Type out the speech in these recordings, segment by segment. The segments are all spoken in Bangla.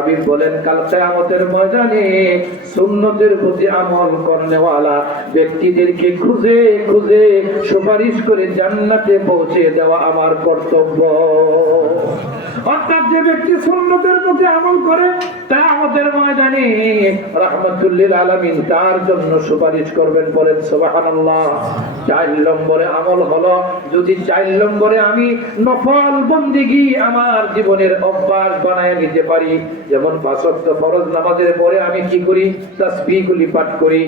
হাবিব বলেন, কাল কিয়ামতের ময়দানে সুন্নতের প্রতি আমল করনেওয়ালা ব্যক্তিদেরকে খুঁজে খুঁজে সুপারিশ করে জান্নাতে পৌঁছে দেওয়া আমার কর্তব্য। অর্থাৎ যে ব্যক্তি সুন্নতের প্রতি আমল করে তা আমাদের ময়দানে রাহমাতুল্লিল আলামিন তার জন্য সুপারিশ করবেন, বলেন সুবহানাল্লাহ। চার নম্বরে আমল হলো, যদি চার নম্বরে আমি নফল বন্দিগি আমার জীবনের অভ্যাস বানায় নিতে পারি যেমন পাঁচক্ত ফরজ নামাজের পরে আমি কি করি? তাসবিহগুলি পাঠ করি।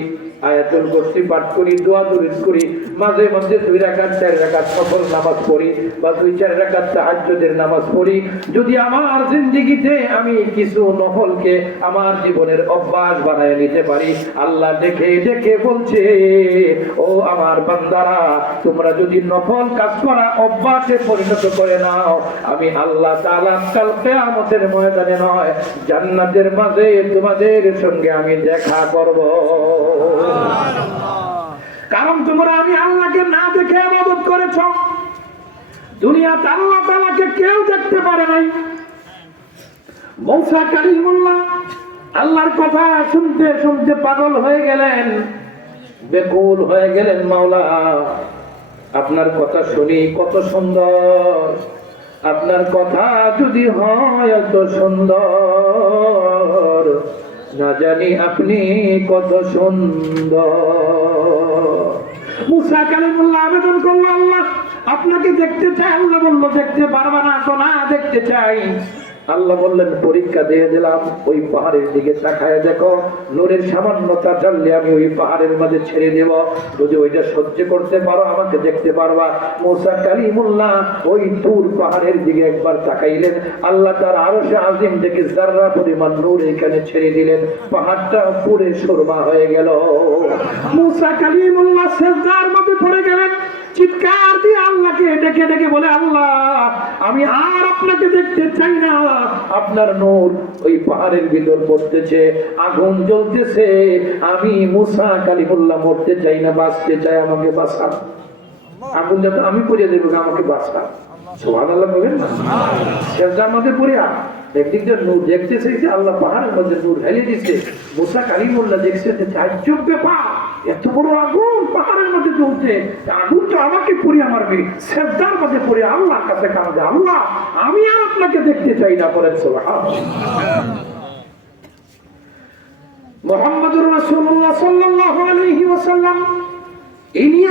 আয়াতুল কুরসি পাঠ করি, দোয়া দরুদ করি, মাঝে মাঝে দুই রাকাত, চার রাকাত সফল নামাজ পড়ি বা দুই চার রাকাত তাহাজ্জুদের নামাজ পড়ি। যদি আমার জিন্দেগিতে আমি কিছু নফলকে আমার জীবনের অভ্যাস বানায় নিতে পারি, আল্লাহ দেখে দেখে বলছে, ও আমার বান্দারা, তোমরা যদি নফল কাজ করা অভ্যাসে পরিণত করে নাও, আমি আল্লাহ তাআলা কাল কিয়ামতের ময়দানে নয়, জান্নাতের মাঝে তোমাদের সঙ্গে আমি দেখা করব। কারণ তোমরা আমি আল্লাহকে না দেখে আবাদত করেছ। দুনিয়াতে আল্লাহ তাআলাকে কেউ দেখতে পারে নাই। মৌসা কালিমুল্লাহ আল্লাহর কথা শুনতে শুনতে পাগল হয়ে গেলেন। বেকুল হয়ে গেলেন মাওলা। আপনার কথা শুনি কত সুন্দর। আপনার কথা যদি হয় এত সুন্দর। না জানি আপনি কত সুন্দর। মুসা কালিমুল্লাহ আবেদন করল আল্লাহ, আপনাকে দেখতে চাই, আল্লাহ বলল, দেখতে পারবা না, তো না দেখতে চাই। আল্লাহ বললেন, পরীক্ষা দিয়ে দিলাম, ওই পাহাড়ের দিকে তাকায় দেখো, নূরের সামান্যতা জানলে আমি ওই পাহাড়ের মাঝে ছেড়ে দেব। যদি ওইটা সহ্য করতে পারো, আমাকে দেখতে পারবা। মোসা কালিমুল্লাহ ওই তুর পাহাড়ের দিকে একবার তাকাইলেন। আল্লাহ তার আরও সে আজিম দেখে জাররা পরিমাণ নূর এখানে ছেড়ে দিলেন, পাহাড়টা পুরে সুরমা হয়ে গেল। মুসা কালিমুল্লাহ সেজদার মধ্যে পড়ে গেলেন। চিৎকার দিয়ে আল্লাহকে ডেকে ডেকে বলে, আল্লাহ, আমি আর আপনাকে দেখতে চাই না। আপনার নূর ওই পাহাড়ের ভিতর পড়তেছে, আগুন জ্বলতেছে। আমি মুসা কালিমুল্লাহ মরতে চাই না, বাঁচতে চাই, আমাকে বাঁচান। আগুন যাতে আমি পড়িয়ে দেবো, আমাকে বাঁচান। সোহান আল্লাহ বলেন না? সেজদার মধ্যে নূর দেখতেছে আল্লাহ পাহাড়ের মধ্যে নূর ঢেলে দিচ্ছে মুসা কালিমুল্লাহ দেখছে যে তাজ্জব ব্যাপার এত বড় আগুন, পাহাড়ের মধ্যে জ্বলছে আগুনটা আমাকে পুড়িয়ে মারবে সেজদার মধ্যে পড়ে আল্লাহর কাছে কাঁদে। আল্লাহ, আমি আর আপনাকে দেখতে চাই না বলেন ইনি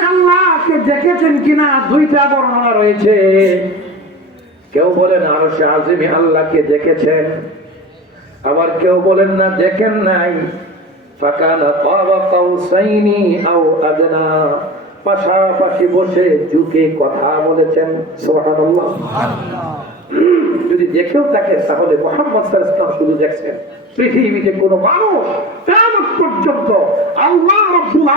দেখেছেন কিনা দুইটা রয়েছে। কেউ বলেন সে আল্লাহকে দেখেছেন। আবার কেউ বলেন, না, দেখেন নাই। ফাকানা কাবা কাউসাইনি পাশাপাশি বসে ঝুঁকে কথা বলেছেন যদি দেখেও থাকে তাহলে মোহাম্মদ শুধু দেখছেন। পৃথিবীতে কোনো মানুষ পর্যন্ত আল্লাহ রাব্বুল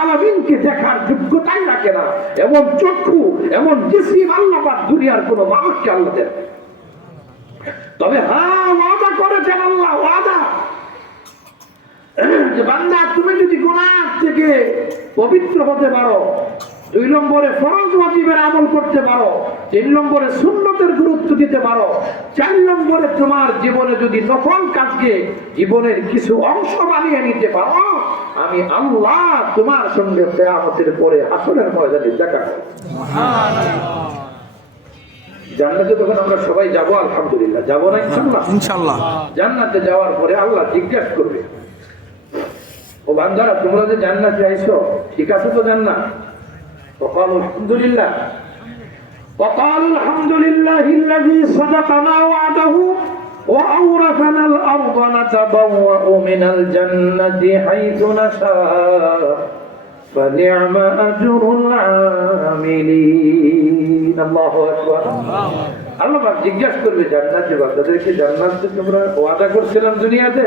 দেখার যোগ্যতাই রাখে না। এমন চক্ষু, এমন জিসিম আল্লাহ দুনিয়ার কোনো মানুষকে আল্লাহ দেন তবে হ্যাঁ ওয়াদা করেছেন আল্লাহ, ওয়াদা। যে বান্দা তুমি যদি গুনাহ থেকে পবিত্র হতে পারো দুই নম্বরে ফরজ ওয়াজিবের আমল করতে পারো তিন নম্বরে সুন্নতের গুরুত্ব দিতে পারো চার নম্বরে তোমার জীবনে যদি নকল কাজকে জীবনের কিছু অংশ বানিয়ে নিতে পারো আমি আল্লাহ তোমার সঙ্গে কেয়ামতের পরে আসরের ময়দানে দেখা করব। জান্নাতে তখন আমরা সবাই যাব আলহামদুলিল্লাহ যাব না ইনশাল্লাহ ইনশাল্লাহ জান্নাতে যাওয়ার পরে আল্লাহ জিজ্ঞাসা করবে ও বান্দারা তোমরা যে জান্নাতে আইছো ঠিক আছে তো জান্নাত وقالوا الحمد لله وقالوا الحمد لله الذي صدقنا وعده وأورثنا الأرض نتبوأ من الجنة حيث نشاء فنعم أجر العاملين الله أكبر আল্লাহ পাক জিজ্ঞাসা করবে জান্নাত যে বান্দাদেরকে জান্নাত যে তোমরা ওয়াদা করছিলাম দুনিয়াতে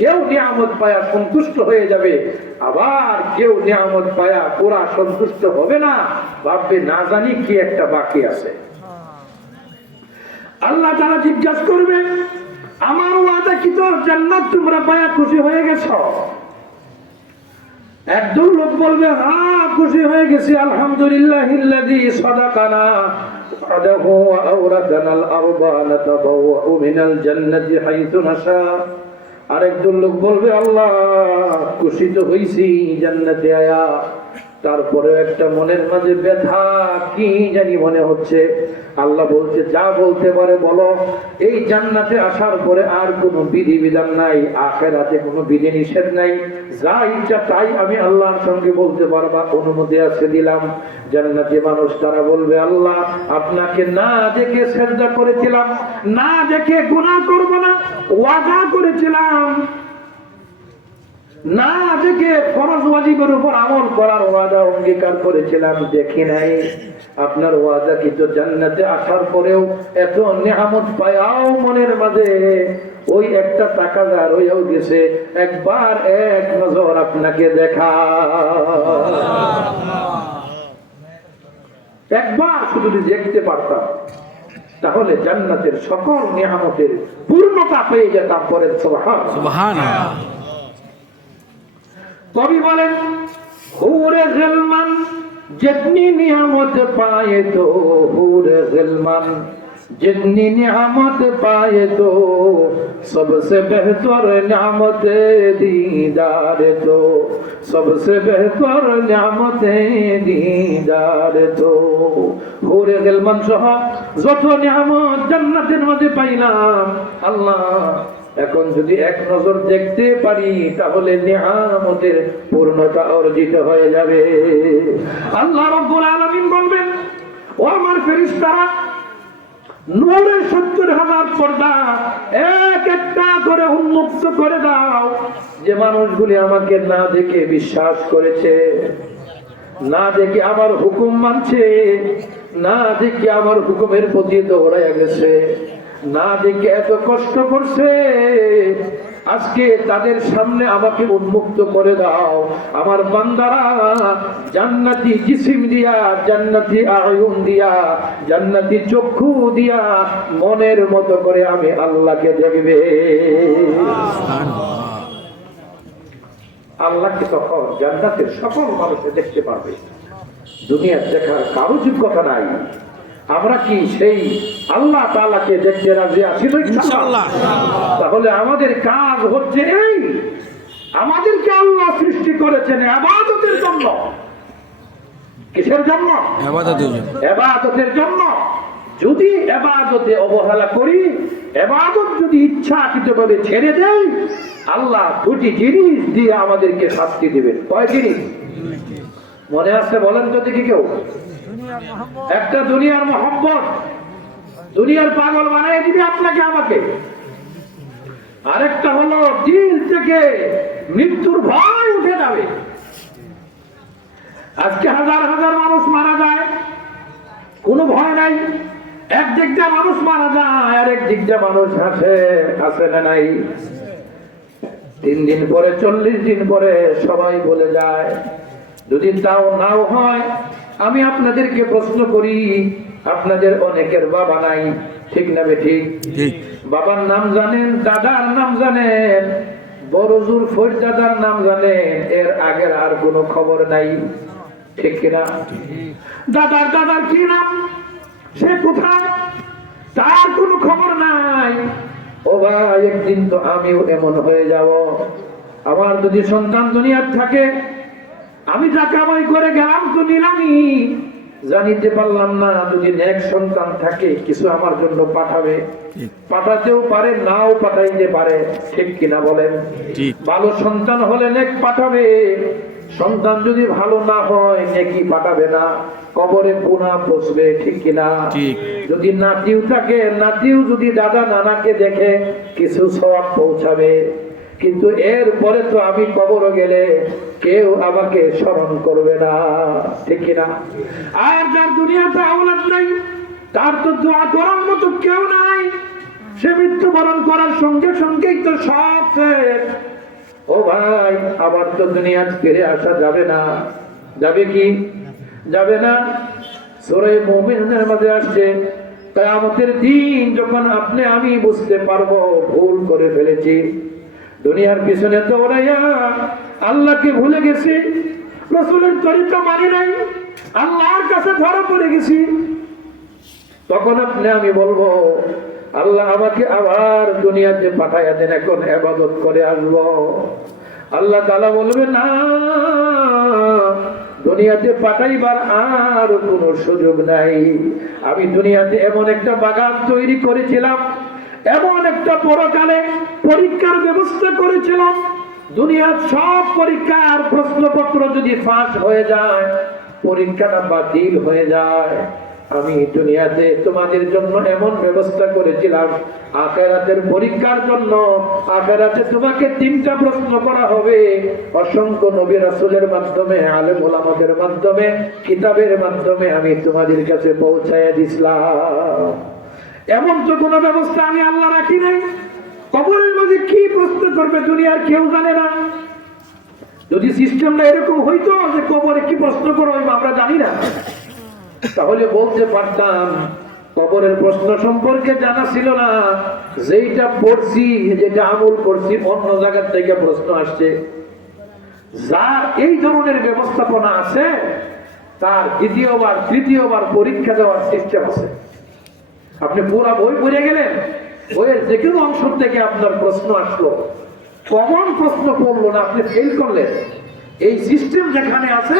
কেউ নিয়ামত পায়া সন্তুষ্ট হয়ে যাবে, আবার কেউ নিয়ামত পায়া ওরা সন্তুষ্ট হবে না, ভাববে না জানি কি একটা বাকি আছে। আল্লাহ তারা জিজ্ঞাসা করবে, আমার ওয়াদা কি তোর? জান্নাত তোমরা পায়া খুশি হয়ে গেছ? একজন লোক বলবে, হা, খুশি হয়ে গেছি, আলহামদুলিল্লাহ, ইল্লাযী সাদাকানা, ওয়াদাহু ওয়া আওরাদানাল আরদা নাতাবাওয়া মিনাল জান্নাতি হাইসু নাশা। আরেকজন লোক বলবে আল্লাহ খুশি তো হইছি জান্নাতে আয়া। তারপরে একটা মনের মাঝে ব্যথা, কি জানি মনে হচ্ছে। আল্লাহ বলছে, যা বলতে পারে বলো। এই জান্নাতে আসার পরে আর কোনো বিধি বিধান নাই, আখেরাতে কোনো বিধি নিষেধ নাই। যা ইচ্ছা তাই আমি আল্লাহর সঙ্গে বলতে পারবা, অনুমতি আছে দিলাম। জান্নাতি মানুষ তারা বলবে, আল্লাহ, আপনাকে না দেখে শ্রদ্ধা করেছিলাম, না দেখে গুনাহ করব না, ওয়াদা করেছিলাম। না দেখে ফরজ ওয়াজিবের উপর আমল করার ওয়াদা অঙ্গীকার করেছিলাম, দেখি নাই। আপনার ওয়াদা কিন্তু জান্নাতে আসার পরেও এত নেহামত পায়াও মনের মাঝে? ওই একটা টাকা দার হইয়াও গেছে, একবার এক নজর আপনাকে দেখা। একবার শুধু দেখতে পারতাম, তাহলে জান্নাতের সকল নিয়ামতের পূর্ণতা পেয়ে যেতাম পরে। সোহান কবি বলেন হুরে গেলমান जितनी नियामत पाए तो हुरे गलमान जितनी नियामत पाए तो सबसे बेहतर नियामत दीदार तो सबसे बेहतर नियामत दीदार तो হুরে গেলমান সহ যত নিয়ামত জান্নাতের মধ্যে পাইলাম আল্লাহ এখন যদি এক নজর দেখতে পারি তাহলে নিয়ামতের পূর্ণতা অর্জিত হয়ে যাবে। আল্লাহ রব্বুল আলামিন বলবেন ও আমার ফেরেশতারা নূরের সত্তর হাজার পর্দা এক একটা করে উন্মুক্ত করে দাও। যে মানুষগুলি আমাকে না দেখে বিশ্বাস করেছে না দেখে আমার হুকুম মানছে না দেখে আমার হুকুমের প্রতি দৌড়াইয়া গেছে না দেখে এত কষ্ট করছে। আজকে তাদের সামনে আমাকে উন্মুক্ত করে দাও। আমার বান্দারা, জান্নাতি জিসিম দিয়া, জান্নাতি আয়ুন দিয়া, জান্নাতি চক্ষু দিয়া মনের মতো করে আমি আল্লাহকে দেখবে। আল্লাহকে তখন জান্নাতের সকল মানুষে দেখতে পারবে। দুনিয়ার দেখার কারও যোগ্যতা নাই। আমরা কি সেই আল্লাহ তালাকে দেখতে রাজি আছি তাহলে আমাদের কাজ হচ্ছে এই আমাদেরকে আল্লাহ সৃষ্টি করেছেন আবাদতের জন্য। কিসের জন্য? এবাদতের জন্য। যদি এবাদতে অবহেলা করি এবাদত যদি ইচ্ছাকৃতভাবে ছেড়ে দেয় আল্লাহ দুটি জিনিস দিয়ে আমাদেরকে শাস্তি দিবেন। কয় জিনিস? মনে আছে বলেন তো দেখি কেউ। একটা দুনিয়ার মহব্বত দুনিয়ার পাগল বানিয়ে দিবে আপনাকে আমাকে। আরেকটা হলো, দিল থেকে মৃত্যুর ভয় উঠে যাবে। আজকে হাজার হাজার মানুষ মারা যায়, কোনো ভয় নাই। এক দিকটা মানুষ মারা যায় আর এক দিকটা মানুষ হাসে হাসে না নাই। তিন দিন পরে, চল্লিশ দিন পরে সবাই বলে যায়, যদি তাও নাও হয়, আমি আপনাদেরকে প্রশ্ন করি আপনাদের অনেকের বাবা নাই। ঠিক না ঠিক? বাবার নাম জানেন দাদার নাম জানেন বড়জুর ফৈর দাদার নাম জানেন এর আগের আর কোনো খবর নাই। ঠিক কিনা? দাদার দাদার কি নাম? সে কোথায়? তার কোনো খবর নাই। ও ভাই একদিন তো আমিও এমন হয়ে যাব। আমার যদি সন্তান দুনিয়ার থাকে আমি যা কামাই করে গেলাম তো নিলামই। জানিতে পারলাম না যদি নেক সন্তান থাকে কিছু আমার জন্য পাঠাবে। পাঠাতেও পারে নাও পাঠাইতে পারে ঠিক কিনা বলেন? ভালো সন্তান হলে নেক পাঠাবে সন্তান যদি ভালো না হয় নেকি পাঠাবে না। কবরে পুনা বসবে ঠিক কিনা। যদি নাতিও থাকে নাতিও যদি দাদা নানাকে দেখে কিছু সওয়াব পৌঁছাবে। কিন্তু এর পরে তো আমি কবর গেলে কেউ আমাকে স্মরণ করবে না। আর যার দুনিয়াতে আওলাদ নাই, তার তো দোয়া করার মতো কেউ নাই। সে মৃত্যুবরণ করার সঙ্গে সঙ্গেই তো সব। ও ভাই, আবার তো দুনিয়া ফিরে আসা যাবে না। যাবে কি? যাবে না। সরে মুমিনের মাঝে আসছে। কিয়ামতের দিন যখন আপনি, আমি বুঝতে পারব, ভুল করে ফেলেছি। দুনিয়ার পিছনে তো দৌড়াইয়া আল্লাহকে ভুলে গেছি। রসুলের চরিত্র মানি নাই, আল্লাহর কাছে ধরা পড়ে গেছি। তখন আপনি আমি বলব, আল্লাহ আমাকে আবার দুনিয়াতে পাঠাইয়া দেন, এখন এবাদত করে আসব। আল্লাহ তালা বলবে, না, দুনিয়াতে পাঠাইবার আর কোনো সুযোগ নাই। আমি দুনিয়াতে এমন একটা বাগান তৈরি করেছিলাম, এমন একটা পরকালে পরীক্ষার ব্যবস্থা করেছিলাম দুনিয়ার সব পরীক্ষার প্রশ্নপত্র যদি ফাঁস হয়ে যায়, পরীক্ষাটা বাতিল হয়ে যায়। আমি দুনিয়াতে তোমাদের জন্য এমন ব্যবস্থা করেছিলাম, আখেরাতের পরীক্ষার জন্য আখেরাতে তোমাকে তিনটা প্রশ্ন করা হবে। অসংখ্য নবী রাসূলের মাধ্যমে, আলেম ওলামাদের মাধ্যমে, কিতাবের মাধ্যমে আমি তোমাদের কাছে পৌঁছাইয়া দিছিলাম। এমন তো কোনো ব্যবস্থা আমি আল্লাহ রাখি নাই। কবরের মাঝে কি প্রশ্ন করবে দুনিয়ার কেউ জানে না। যদি সিস্টেমটা এরকম হইতো যে কবরে কি প্রশ্ন করো আমরা জানি না। তাহলে বলতে পারতাম, কবরের প্রশ্ন সম্পর্কে জানা ছিল না। যেইটা পড়ছি, যেটা আমল করছি, অন্য জায়গার থেকে প্রশ্ন আসছে। যার এই ধরনের ব্যবস্থাপনা আছে, তার দ্বিতীয়বার, তৃতীয়বার পরীক্ষা দেওয়ার সিস্টেম আছে। আপনি পুরা বই পড়ে গেলেন? বইয়ের যে কোনো অংশ থেকে আপনার প্রশ্ন আসলো। কমন প্রশ্ন করল না, আপনি ফেল করলেন। এই সিস্টেম যেখানে আছে,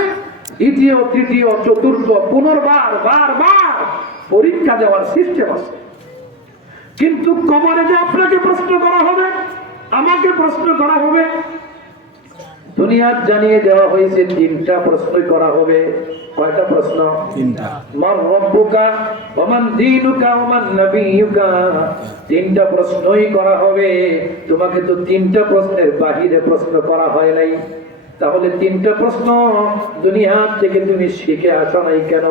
দ্বিতীয়, তৃতীয়, চতুর্থ, পুনর্বার বার বার পরীক্ষা দেওয়ার সিস্টেম আছে। কিন্তু কবরে যে আপনাকে প্রশ্ন করা হবে, আমাকে প্রশ্ন করা হবে দুনিয়ার জানিয়ে দেওয়া হয়েছে তিনটা প্রশ্ন করা হবে। কয়টা প্রশ্ন? তিনটা। মার রব্বুকা ওমান দীনুকা ওমান নবিয়ুকা। তিনটা প্রশ্নই করা হবে। তোমাকে তো তিনটা প্রশ্নের বাহিরে প্রশ্ন করা হয় নাই। তাহলে তিনটা প্রশ্ন দুনিয়া থেকে তুমি শিখে আসো নাই কেন?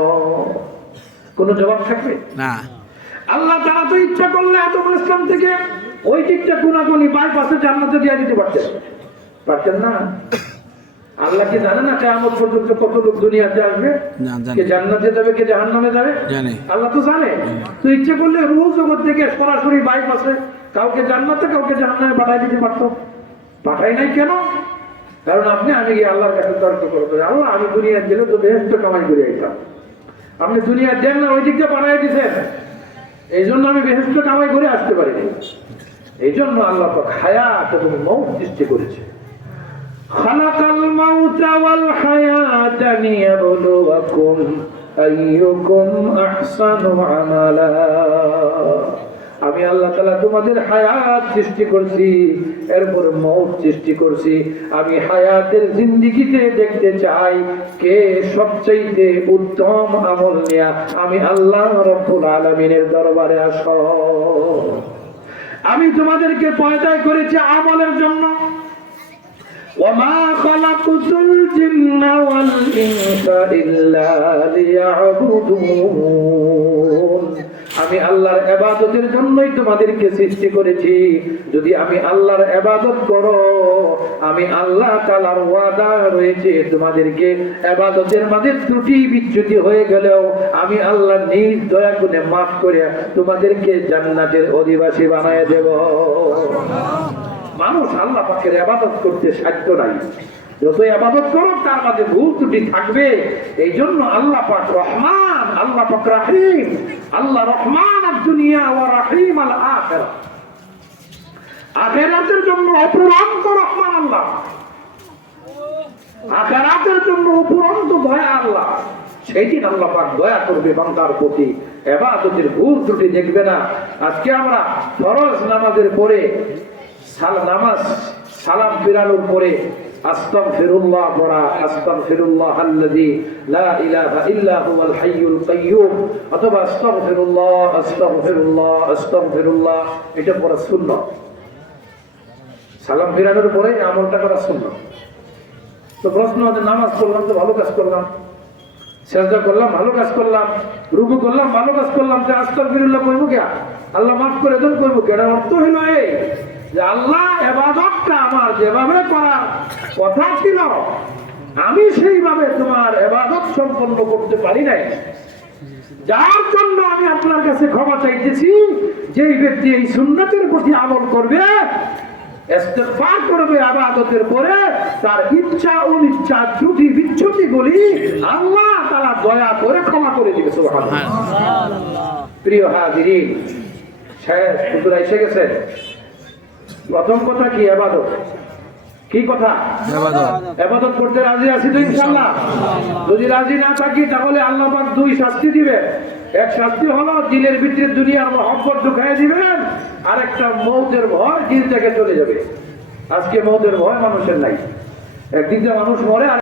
কোনো জবাব থাকবে? না। আল্লাহ তারা তো ইচ্ছা করলে আদম ইসলাম থেকে ওই দিকটা কোনাকুনি বাইপাসে জান্নাতে দিয়ে দিতে পারতেন। পারতেন না? আল্লাহ কি জানে না কেমন পর্যন্ত কত লোক দুনিয়াতে আসবে? কে জান্নাতে যাবে কে জাহান্নামে যাবে? আল্লাহ তো জানে। তো ইচ্ছে করলে রুহ জগৎ থেকে সরাসরি বাইপাসে কাউকে জান্নাতে কাউকে জাহান্নামে পাঠাই দিতে পারতো। পাঠাই নাই কেন? কারণ আপনি আমি গিয়ে আল্লাহর কাছে তর্ক করব। আল্লাহ আমি দুনিয়ার গেলে তো বেহেস্ত কামাই করে আইতাম। আপনি দুনিয়ার দেন না ওই দিকটা পাঠাই দিছেন। এই জন্য আমি বেহেস্ত কামাই করে আসতে পারিনি। এই জন্য আল্লাহ হায়াত এবং মৌত সৃষ্টি করেছে। আমি আল্লাহ তাআলা তোমাদের হায়াত সৃষ্টি করছি, এরপর মৌত সৃষ্টি করছি। আমি হায়াতের জিন্দিগিতে দেখতে চাই কে সবচাইতে উত্তম আমল নেয়া। আমি আল্লাহ রব্বুল আলামিনের দরবারে আসো। আমি তোমাদেরকে পয়দায় করেছি আমলের জন্য। وما خلقت الجن والإنس إلا ليعبدون আমি আল্লাহর এবাদতের জন্যই তোমাদেরকে সৃষ্টি করেছি যদি আমি আল্লাহর এবাদত করো আমি আল্লাহ তালার ওয়াদা রয়েছে তোমাদেরকে এবাদতের মাঝে ত্রুটি বিচ্যুতি হয়ে গেলেও আমি আল্লাহ নিজ দয়া করে মাফ করে তোমাদেরকে জান্নাতের অধিবাসী বানায় দেব মানুষ আল্লাহ পাকের আবাদত করতে সাধ্য নাই। যতই আবাদত করো তার মাঝে ভুল ত্রুটি থাকবে। এই জন্য আল্লাহ পাক রহমান, আল্লাহ পাক রাহিম, আল্লাহ রহমান আর দুনিয়া ও রাহিম আল আখেরা আখেরাতের জন্য অপুরন্ত রহমান আল্লাহ। আখেরাতের জন্য অপুরন্ত দয়া আল্লাহ। সেই দিন আল্লাহ পাক দয়া করবে বান্দার প্রতি। এবাদতের ভুল ত্রুটি দেখবে না। আজকে আমরা ফরজ নামাজের পরে নামাজ, সালাম ফিরানোর পরে আস্তাগফিরুল্লাহ পড়া, আস্তাগফিরুল্লাহ আল্লাযী লা ইলাহা ইল্লা হুয়াল হাইয়ুল কাইয়্যুম অথবা আস্তাগফিরুল্লাহ আস্তাগফিরুল্লাহ আস্তাগফিরুল্লাহ, এটা পড়া সুন্নাহ। সালাম ফিরানোর পরে আমলটা করা সুন্নাহ। তো প্রশ্ন হচ্ছে নামাজ পড়লাম তো ভালো কাজ করলাম, সেজদা করলাম, ভালো কাজ করলাম, রুকু করলাম, ভালো কাজ করলাম যে আস্তর বিরুল্লাহ করব কে আল্লাহ মাফ করে দেন, করব কে এটার অর্থ হইল এই যে আল্লাহ এবাদতটা আমার যেভাবে করার কথা ছিল আমি সেইভাবে তোমার এবাদত সম্পন্ন করতে পারি নাই। যার জন্য আমি আপনার কাছে ক্ষমা চাইতেছি যেই ব্যক্তি এই সুন্নতের প্রতি আমল করবে ইস্তেগফার করবে আবাদতের পরে তার ইচ্ছা অনিচ্ছা ত্রুটি বিচ্ছুতি গুলি আল্লাহ তারা দয়া করে ক্ষমা করে দিবে সুবহানাল্লাহ। প্রিয় হাজিরিন শেষ হুজুর এসে গেছে। প্রথম কথা কি আবাদত? কি কথা? আবাদত। করতে রাজি আছি তো ইনশাল্লাহ যদি রাজি না থাকি তাহলে আল্লাহ পাক দুই শাস্তি দিবে এক শাস্তি হলো দিলের ভিতরে দুনিয়ার মহব্বত ঢুকাই দিবেন আর একটা মৌতের ভয় দিল থেকে চলে যাবে। আজকে মৌতের ভয় মানুষের নাই। একদিন যে মানুষ মরে আর